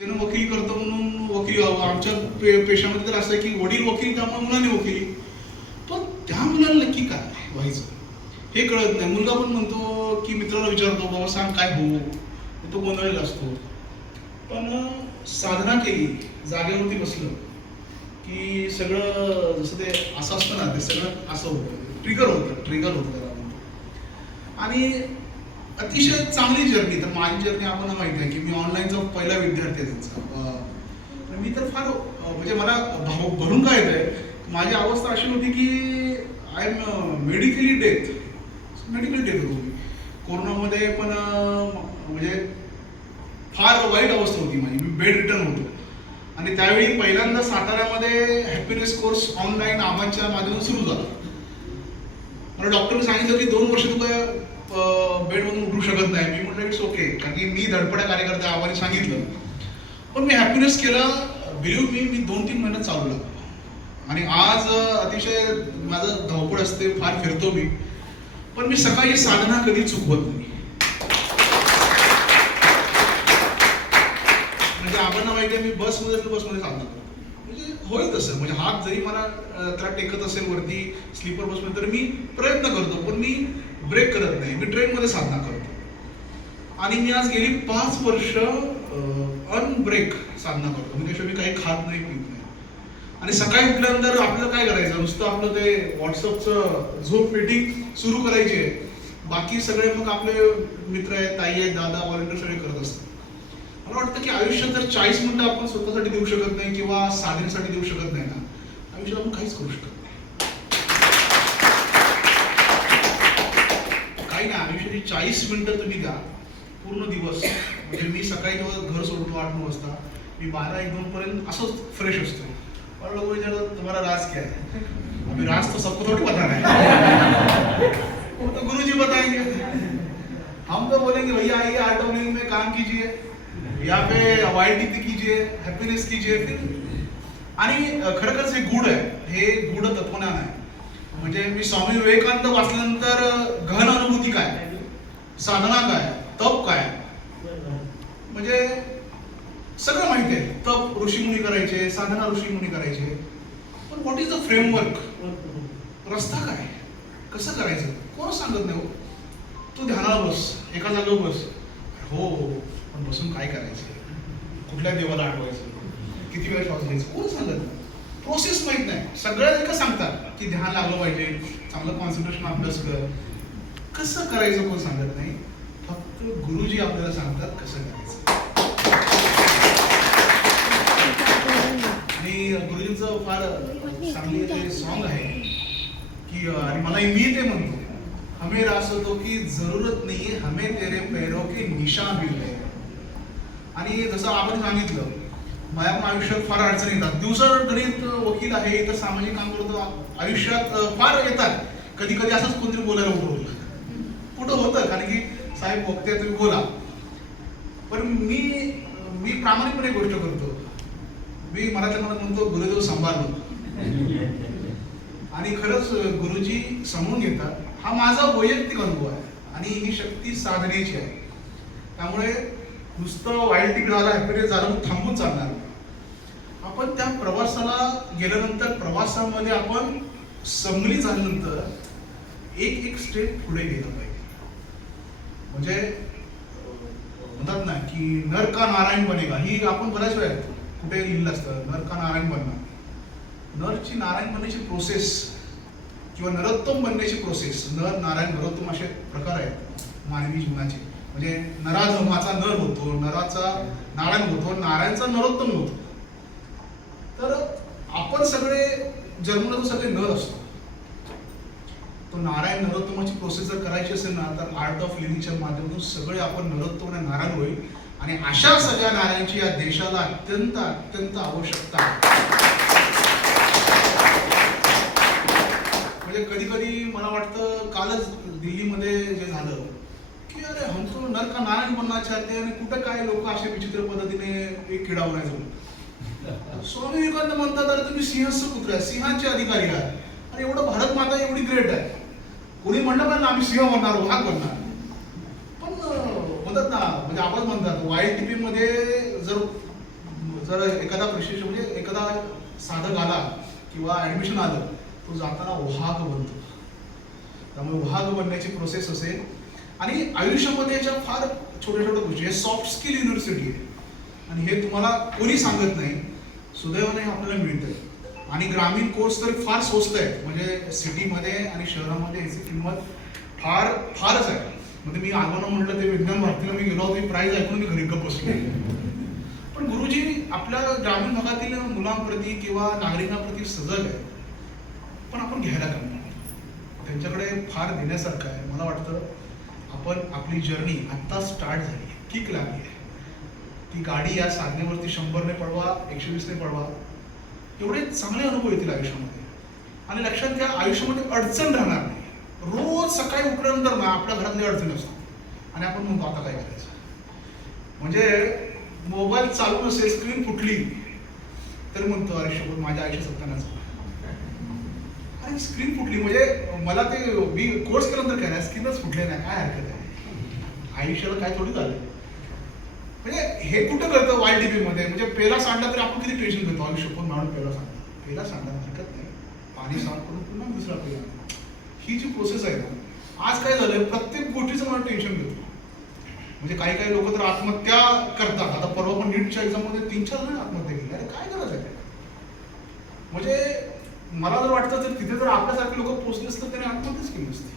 त्यानं वकील करतो म्हणून वकील व्हावं. आमच्या पेशामध्ये तर असं आहे की वडील वकील त्यामुळे मुलाने वकिली. पण त्या मुलाला नक्की काय व्हायचं हे कळत नाही. मुलगा पण म्हणतो की मित्राला विचारतो, बाबा सांग काय होऊ, तो गोंधळलेला असतो. पण साधना केली, जागेवरती बसलं की सगळं जसं ते असं असतं ना, ते सगळं असं होतं, ट्रिगर होतं त्याला. आणि अतिशय चांगली जर्नी. तर माझी जर्नी आपण माहिती आहे की मी ऑनलाईनचा पहिला विद्यार्थी आहे त्यांचा. मी तर फार म्हणजे मला भरून काय येतंय, माझी अवस्था अशी होती की आय एम मेडिकली डेथ होतो मी कोरोनामध्ये. पण म्हणजे फार वाईट अवस्था होती माझी. मी बेड रिटर्न होतो. आणि त्यावेळी पहिल्यांदा साताऱ्यामध्ये हॅपीनेस कोर्स ऑनलाईन आबांच्या माध्यमातून सुरू झाला. मला डॉक्टरने सांगितलं की 2 वर्ष तू काय बेडमधून उठू शकत नाही. मी म्हटलं इट्स ओके, कारण की मी धडपड्या कार्यकर्ते आबांनी सांगितलं. पण मी हॅपीनेस केलं. बिलीव्ह मी 2-3 महिन्यात चालू लागलो. आणि आज अतिशय माझं धावपळ असते, फार फिरतो मी. पण मी सकाळी साधना कधी चुकवत नाही. म्हणजे आबांना माहिती आहे मी बसमध्ये साधना करतो. म्हणजे होईल तसं, म्हणजे हात जरी मला त्याला टेकत असेल वरती स्लीपर बसमध्ये, तर मी प्रयत्न करतो. पण मी ब्रेक करत नाही. मी ट्रेनमध्ये साधना करतो. आणि मी आज गेली 5 वर्ष अनब्रेक साधना करतो. म्हणजे त्याशिवाय मी काही खात नाही, पित नाही. आणि सकाळी उठल्यानंतर आपल्याला काय करायचं, नुसतं आपलं ते व्हॉट्सअपचं झोप मीटिंग सुरू करायची आहे. बाकी सगळे मग आपले मित्र आहेत, ताई आहेत, दादा, व्हॉलंटियर सगळे करत असतात. मला वाटतं की आयुष्यात जर 40 मिनिटं आपण स्वतःसाठी देऊ शकत नाही किंवा साधनेसाठी देऊ शकत नाही ना, आयुष्यात आपण काहीच करू शकत नाही. काही नाही, आयुष्याची 40 मिनिटं तुम्ही द्या पूर्ण दिवस. म्हणजे मी सकाळी जेव्हा घर सोडतो 8-9 वाजता, मी 12-1-2 पर्यंत असंच फ्रेश असतो. और लोग विचारतात तुम्हाला राज क्या है? अभी राज तो सबको थोड़ी पता है, वो तो गुरुजी बताएंगे. हम तो बोलेंगे भैया आइए आर्ट ऑफ लिविंग में काम कीजिए, यहाँ पे YTP कीजिए, हैप्पीनेस कीजिए. आणि खरंच हे गूढ आहे, हे गूढ तत्वज्ञान आहे. म्हणजे मी स्वामी विवेकानंद वाचल्यानंतर गहन अनुभूती काय, साधना काय, तप काय, म्हणजे सगळं माहिती आहे. तप ऋषीमुनी करायचे, साधना ऋषीमुनी करायचे. पण व्हॉट इज द फ्रेमवर्क, रस्ता काय, कसं करायचं, कोण सांगत नाही. हो तू ध्यानाला बस, एका जागेवर बस. हो पण बसून काय करायचं, कुठल्या देवाला आठवायचं, किती वेळ श्वास घ्यायचं, कोण सांगत नाही. प्रोसेस माहित नाही. सगळ्या एकच सांगतात की ध्यान लागलं पाहिजे, चांगलं कॉन्सन्ट्रेशन अभ्यास कर. कसं करायचं कोण सांगत नाही. फक्त गुरुजी आपल्याला सांगतात कसं करायचं. आणि गुरुजींचं फार चांगली ते सॉन्ग आहे की, आणि मला मी ते म्हणतो, हमें रासतो की जरूरत नाही, हमें तेरे पैरों के निशान मिल गए. आणि जसं आपण सांगितलं, माझ्या पण आयुष्यात फार अडचणी येतात. दिवसगणित वकील आहे, इतर सामाजिक काम करतो, आयुष्यात फार येतात. कधी कधी असंच कोणतरी बोलायला उठवलं कुठं होतं, कारण की साहेब बघते तुम्ही बोला. पण मी प्रामाणिकपणे गोष्ट करतो. मी मराठीत म्हणतो गुरुदेव सांभाळलो. आणि खरंच गुरुजी समजून घेतात. हा माझा वैयक्तिक अनुभव आहे आणि ही शक्ती साधनेची आहे. त्यामुळे नुसतं YTP झालं, हॅपीनेस झालं थांबून चालणार. आपण त्या प्रवासाला गेल्यानंतर, प्रवासामध्ये आपण संमिलित झाल्यानंतर एक स्टेप पुढे गेलं पाहिजे. म्हणजे म्हणतात ना की नर का नारायण बनेगा, ही आपण बऱ्याच वेळा कुठे लिहिलं असतं, नर का नारायण बनणार. नरची नारायण बनण्याची प्रोसेस किंवा नरोत्तम बनण्याची प्रोसेस, नर नारायण नरोत्तम असे प्रकार आहेत मानवी जीवनाचे. म्हणजे नराधमाचा नर होतो, नराचा नारायण होतो, नारायणचा नरोत्तम होतो. तर आपण सगळे जन्मला सगळे नर असतो. तो नारायण नरोत्तमाची प्रोसेस जर करायची असेल ना, तर आर्ट ऑफ लिव्हिंगच्या माध्यमातून सगळे आपण नरोत्तम आणि नारायण होईल. आणि अशा सगळ्या नारायणची या देशाला अत्यंत अत्यंत आवश्यकता आहे. म्हणजे कधी कधी मला वाटतं, कालच दिल्लीमध्ये जे झालं की अरे हम तो नर का नारायण बनना चाहते हैं, आणि कुठं काय लोक असे विचित्र पद्धतीने एक किडावण्याचं. स्वामी विवेकानंद म्हणतात, अरे तुम्ही सिंहस्थ पुत्र आहे, सिंहाचे अधिकारी आहात. आणि एवढं भारत माता एवढी ग्रेट आहे. कोणी म्हणलं पाहिजे आम्ही सिंह बनणार, वाघ बनणार. पण म्हणतात ना, म्हणजे आपण म्हणतात YTP मध्ये जर जर एखादा प्रशिक्षण म्हणजे एखादा साधक आला किंवा ॲडमिशन आलं, तो जाताना वाहक बनतो. त्यामुळे वाहक बनण्याची प्रोसेस असेल. आणि आयुष्यामध्ये याच्या फार छोट्या छोट्या गोष्टी, हे सॉफ्ट स्किल युनिव्हर्सिटी आहे आणि हे तुम्हाला कोणी सांगत नाही, सुदैवाने आपल्याला मिळतं. आणि ग्रामीण कोर्स तर फार स्वस्त आहे, म्हणजे सिटीमध्ये आणि शहरामध्ये याची किंमत फारच आहे. म्हणजे मी आलो ना म्हटलं ते विज्ञान भारतीला मी गेलो होतो, प्राईज ऐकून मी घरी गप्प बसलो. पण गुरुजी आपल्या ग्रामीण भागातील मुलांप्रती किंवा नागरिकांप्रती सजग आहे, पण आपण घ्यायला कमी. त्यांच्याकडे फार देण्यासारखं आहे. मला वाटतं आपण आपली जर्नी आत्ता स्टार्ट झाली आहे, किक लागली आहे. ती गाडी या साधनेवरती 100ने पळवा, 120ने पळवा, एवढे चांगले अनुभव येतील आयुष्यामध्ये. आणि लक्षात घ्या, आयुष्यामध्ये अडचण राहणार नाही. रोज सकाळी उठल्यानंतर ना आपल्या घरातली अडचण असतात आणि आपण म्हणतो आता काय करायचं. म्हणजे मोबाईल चालू नसेल, स्क्रीन फुटली तर म्हणतो अरे शोभत माझ्या आयुष्य सत्यानाच. अरे स्क्रीन फुटली म्हणजे मला ते मी कोर्स केल्यानंतर काय नाही, स्क्रीनच फुटले नाही, काय हरकत आहे, आयुष्याला काय थोडी झालं. म्हणजे हे कुठं करतं YDB मध्ये, म्हणजे पेला सांडला तरी आपण किती टेन्शन घेतो, आयुष्य पण माणूस पेला सांडला हरकत नाही, पाणी साफ करून पुन्हा दुसरा पेला. ही जी प्रोसेस आहे ना, आज काय झालंय प्रत्येक गोष्टीचं मला टेन्शन घेतो. म्हणजे काही लोक तर आत्महत्या करतात. आता परवा पण नीटच्या एक्झाममध्ये 3-4 जण आत्महत्या केली. अरे काय गरज आहे. म्हणजे मला जर वाटतं तर तिथे जर आपल्यासारखे लोक पोहोचले असतं त्याने आत्महत्याच केली असते.